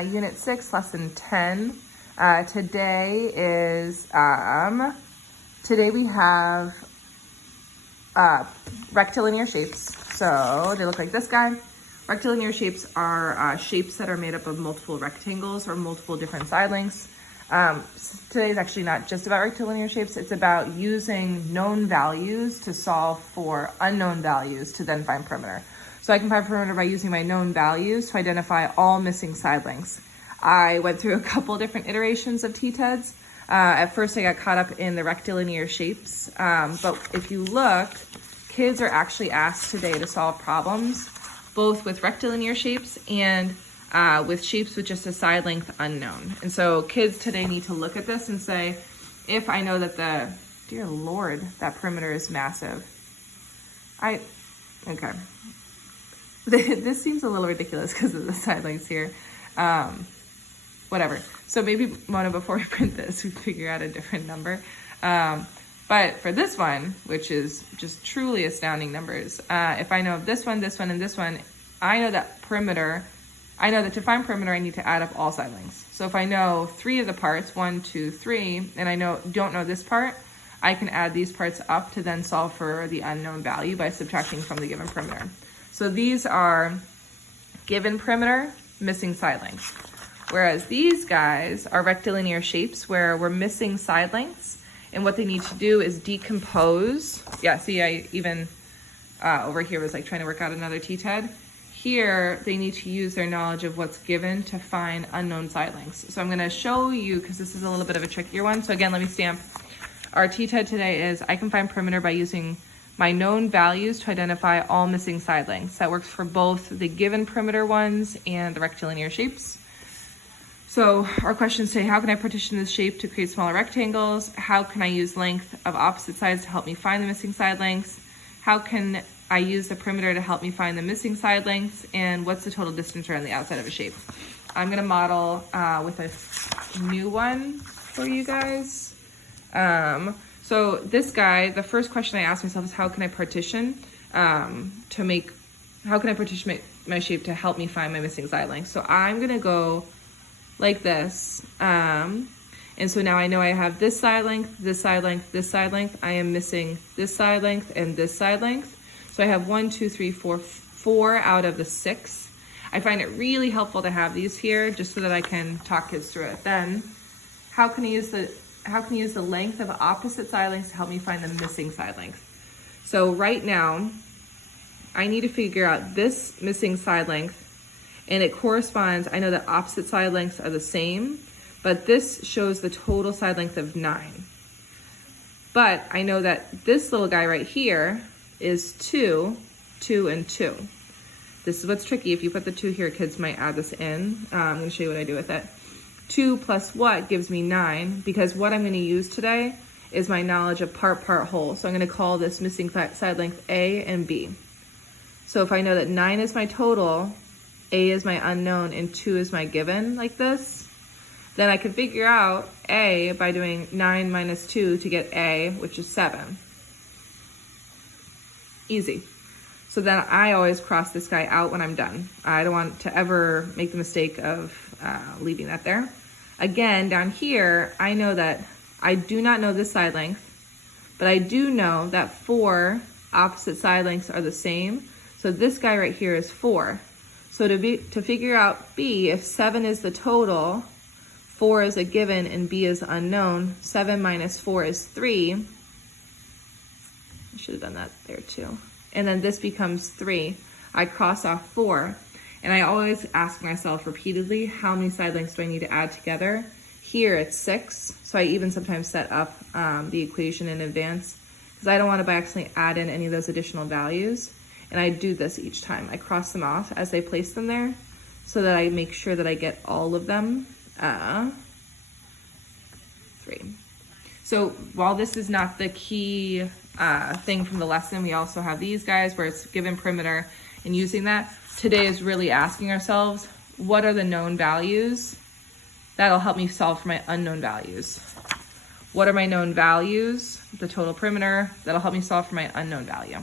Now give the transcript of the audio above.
Unit 6, lesson 10. Today we have rectilinear shapes. So they look like this guy. Rectilinear shapes are shapes that are made up of multiple rectangles or multiple different side lengths. Today is actually not just about rectilinear shapes. It's about using known values to solve for unknown values to then find perimeter. So I can find perimeter by using my known values to identify all missing side lengths. I went through a couple different iterations of t-TEDs. At first I got caught up in the rectilinear shapes, but if you look, kids are actually asked today to solve problems both with rectilinear shapes and with shapes with just a side length unknown. And so kids today need to look at this and say, if I know that dear Lord, that perimeter is massive. Okay. This seems a little ridiculous because of the side lengths here. Whatever. So maybe, Mona, before we print this, we figure out a different number. But for this one, which is just truly astounding numbers, if I know of this one, this one, and this one, I know that to find perimeter, I need to add up all side lengths. So if I know 3 of the parts, 1, 2, 3, and I don't know this part, I can add these parts up to then solve for the unknown value by subtracting from the given perimeter. So these are given perimeter, missing side lengths. Whereas these guys are rectilinear shapes where we're missing side lengths. And what they need to do is decompose. Yeah, see, I even over here was like trying to work out another t-TED. Here, they need to use their knowledge of what's given to find unknown side lengths. So I'm gonna show you, because this is a little bit of a trickier one. So again, let me stamp. Our t-TED today is I can find perimeter by using my known values to identify all missing side lengths. That works for both the given perimeter ones and the rectilinear shapes. So our questions say, how can I partition this shape to create smaller rectangles? How can I use length of opposite sides to help me find the missing side lengths? How can I use the perimeter to help me find the missing side lengths? And what's the total distance around the outside of a shape? I'm gonna model with a new one for you guys. So this guy, the first question I asked myself is how can I partition my shape to help me find my missing side length? So I'm gonna go like this. And so now I know I have this side length, this side length, this side length. I am missing this side length and this side length. So I have 1, 2, 3, 4, 4 out of the 6. I find it really helpful to have these here just so that I can talk kids through it. Then how can I use the length of opposite side lengths to help me find the missing side length? So right now, I need to figure out this missing side length, and it corresponds, I know that opposite side lengths are the same, but this shows the total side length of 9. But I know that this little guy right here is 2, 2, and 2. This is what's tricky. If you put the 2 here, kids might add this in. I'm gonna show you what I do with it. 2 plus what gives me 9, because what I'm going to use today is my knowledge of part, whole. So I'm going to call this missing side length A and B. So if I know that 9 is my total, A is my unknown, and 2 is my given, like this, then I can figure out A by doing 9 minus 2 to get A, which is 7. Easy. So then I always cross this guy out when I'm done. I don't want to ever make the mistake of leaving that there. Again, down here, I know that I do not know this side length, but I do know that 4 opposite side lengths are the same. So this guy right here is 4. So to figure out B, if 7 is the total, 4 is a given, and B is unknown, 7 minus 4 is 3. I should have done that there too. And then this becomes 3. I cross off 4. And I always ask myself repeatedly, how many side lengths do I need to add together? Here it's 6. So I even sometimes set up the equation in advance because I don't want to by accidentally add in any of those additional values. And I do this each time. I cross them off as I place them there so that I make sure that I get all of them. 3. So while this is not the key thing from the lesson, we also have these guys where it's given perimeter and using that. Today is really asking ourselves, what are the known values that'll help me solve for my unknown values? What are my known values, the total perimeter, that'll help me solve for my unknown value?